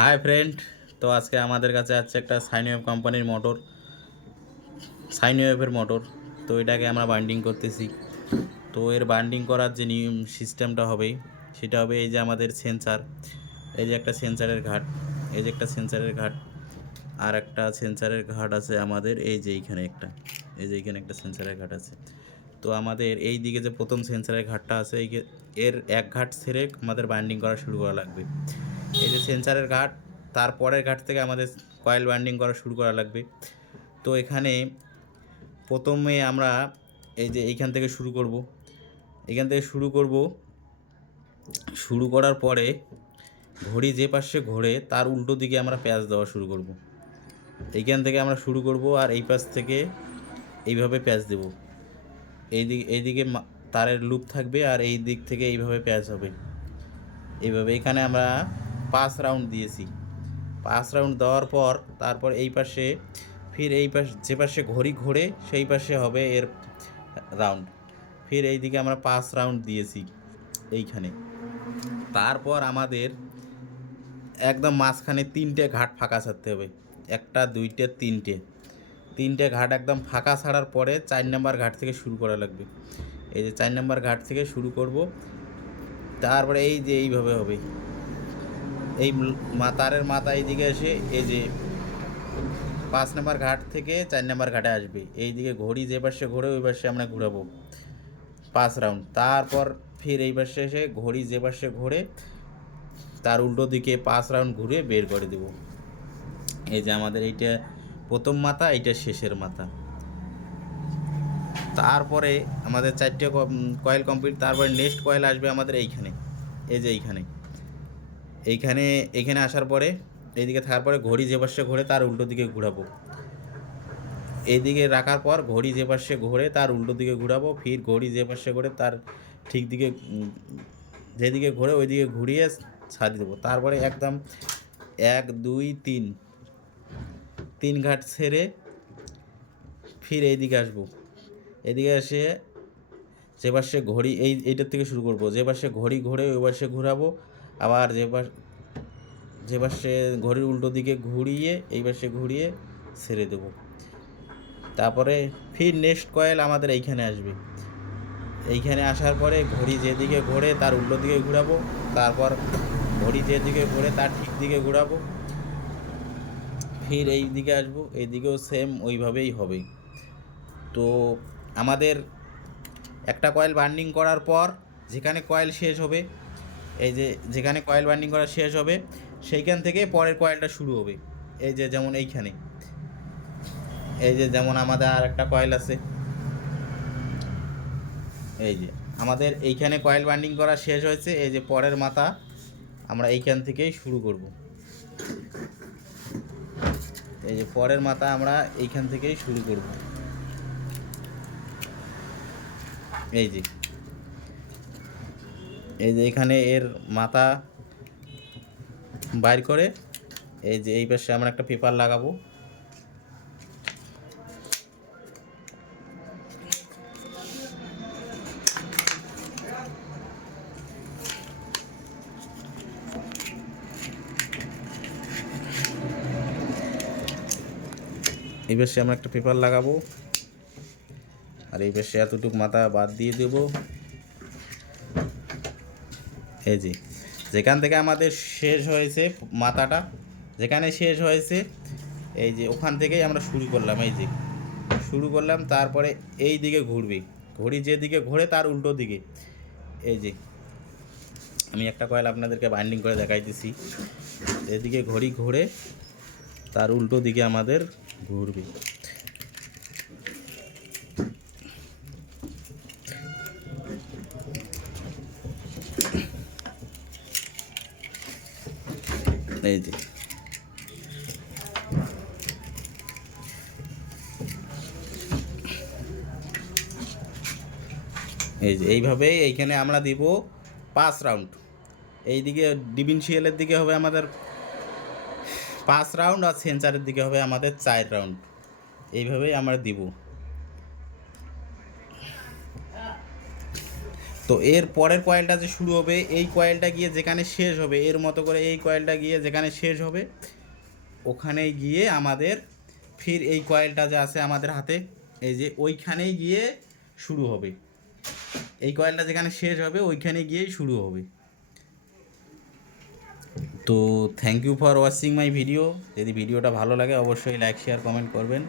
Hi friend, তো আজকে আমাদের কাছে আছে একটা সাইনওয়েভ কোম্পানির মোটর, সাইনওয়েভের মোটর। তো এটাকে আমরা বাইন্ডিং করতেছি। তো এর বাইন্ডিং করার যে নিয়ম সিস্টেমটা হবে সেটা হবে এই যে আমাদের সেন্সার, এই যে একটা সেন্সারের ঘাট, এই যে একটা সেন্সারের ঘাট, আর একটা সেন্সারের ঘাট আছে আমাদের এই যে এইখানে একটা, এই যে এইখানে একটা সেন্সারের ঘাট আছে। তো আমাদের এই দিকে যে প্রথম সেন্সারের ঘাটটা আছে এর এক ঘাট ছেড়ে আমাদের বাইন্ডিং করা শুরু করা লাগবে। এই যে সেন্সারের ঘাট, তারপরের ঘাট থেকে আমাদের কয়েল বাইন্ডিং করা শুরু করা লাগবে। তো এখানে প্রথমে আমরা এই যে এইখান থেকে শুরু করব, এখান থেকে শুরু করার পরে ঘড়ি যে পাশে ঘোরে তার উল্টো দিকে আমরা প্যাঁচ দেওয়া শুরু করব। এইখান থেকে আমরা শুরু করব আর এই পাশ থেকে এইভাবে প্যাঁচ দেব। এইদিকে তারের লুপ থাকবে আর এই দিক থেকে এইভাবে প্যাঁচ হবে। এইভাবে এখানে আমরা 5 রাউন্ড দিয়েছি। 5 রাউন্ড দেওয়ার পর তারপর এই পাশে ফির এই পাশে যে পাশে ঘড়ি ঘোরে সেই পাশে হবে এর রাউন্ড। ফির এই দিকে আমরা 5 রাউন্ড দিয়েছি এইখানে। তারপর আমাদের একদম মাঝখানে 3টে ঘাট ফাঁকা ছাড়তে হবে। একটা, দুইটে, তিনটে ঘাট একদম ফাঁকা ছাড়ার পরে 4 নম্বর ঘাট থেকে শুরু করা লাগবে। এই যে 4 নম্বর ঘাট থেকে শুরু করব। তারপরে এই যে এইভাবে হবে, এই তারের মাথা এইদিকে এসে এই যে 5 নম্বর ঘাট থেকে 4 নম্বর ঘাটে আসবে। এই দিকে ঘড়ি যে পাশে ঘোরে ওই পাশে আমরা ঘুরাবো 5 রাউন্ড। তারপর ফির এই পাশে এসে ঘড়ি যে পাশে ঘোরে তার উল্টো দিকে 5 রাউন্ড ঘুরে বের করে দেব। এই যে আমাদের এইটা প্রথম মাথা, এইটা শেষের মাথা। তারপরে আমাদের 4টে কয়েল কমপ্লিট। তারপরে নেক্সট কয়েল আসবে আমাদের এইখানে, এই যে এইখানে আসার পরে এইদিকে থাকার পরে ঘড়ি যে পাশে ঘোরে তার উল্টো দিকে ঘুরাবো। এইদিকে রাখার পর ঘড়ি যে পাশে ঘোরে তার উল্টো দিকে ঘুরাবো। ফির ঘড়ি যে পাশে ঘোরে তার ঠিক দিকে যেদিকে ঘোরে ওই দিকে ঘুরিয়ে ছাড়িয়ে দেবো। তারপরে একদম 1, 2, 3 ঘাট ছেড়ে ফির এইদিকে আসবো। এদিকে এসে যে পাশে ঘড়ি এইটার থেকে শুরু করব, যে পাশে ঘড়ি ঘোরে ওই পাশে ঘুরাবো। আবার যে পাশে ঘড়ির উল্টো দিকে ঘুরিয়ে এই পাশে ঘুরিয়ে ছেড়ে দেবো। তারপরে ফির নেক্সট কয়েল আমাদের এইখানে আসবে। এইখানে আসার পরে ঘড়ি যেদিকে ঘোরে তার উল্টো দিকে ঘুরাবো। তারপর ঘড়ি যেদিকে ঘোরে তার ঠিক দিকে ঘুরাবো। ফির এই দিকে আসবো, এইদিকেও সেম ওইভাবেই হবে। তো আমাদের একটা কয়েল বার্নিং করার পর যেখানে কয়েল শেষ হবে, এই যে যেখানে কয়েল বার্নিং করা শেষ হবে সেইখান থেকে পরের কয়েলটা শুরু হবে। এই যে যেমন এইখানে, এই যে যেমন আমাদের আর একটা কয়েল আছে, এই যে আমাদের এইখানে কয়েল বার্নিং করা শেষ হয়েছে। এই যে পরের মাথা আমরা এইখান থেকেই শুরু করব। এই যে পরের মাথা আমরা এইখান থেকেই শুরু করব। এই যে এখানে এর মাথা বাইর করে এই যে এই পাশে আমরা একটা পেপার লাগাবো। এই পাশে আমরা একটা পেপার লাগাবো আর এই পাশে এতটুকু মাথা বাদ দিয়ে দেব। এই যে যেখান থেকে আমাদের শেষ হয়েছে মাথাটা, যেখানে শেষ হয়েছে এই যে ওখান থেকেই আমরা শুরু করলাম। এই যে শুরু করলাম, তারপরে এই দিকে ঘুরবে, ঘড়ি যেদিকে ঘোরে তার উল্টো দিকে। এই যে আমি একটা কয়েল আপনাদেরকে বাইন্ডিং করে দেখাইতেছি। এদিকে ঘড়ি ঘোরে তার উল্টো দিকে আমাদের ঘুরবে। এই যে এইভাবেই এইখানে আমরা দিব 5 রাউন্ড। এইদিকে ডিফারেন্সিয়ালের দিকে হবে আমাদের 5 রাউন্ড আর সেন্সারের দিকে হবে আমাদের 4 রাউন্ড। এইভাবেই আমরা দিব। তো এর পরের কয়েলটা যে শুরু হবে, এই কয়েলটা গিয়ে যেখানে শেষ হবে, এর মতো করে এই কয়েলটা গিয়ে যেখানে শেষ হবে ওখানে গিয়ে আমাদের ফির এই কয়েলটা যে আছে আমাদের হাতে, এই যে ওইখানেই গিয়ে শুরু হবে। এই কয়েলটা যেখানে শেষ হবে ওইখানে গিয়েই শুরু হবে। তো thank you for watching my video. যদি ভিডিওটা ভালো লাগে অবশ্যই লাইক শেয়ার কমেন্ট করবেন।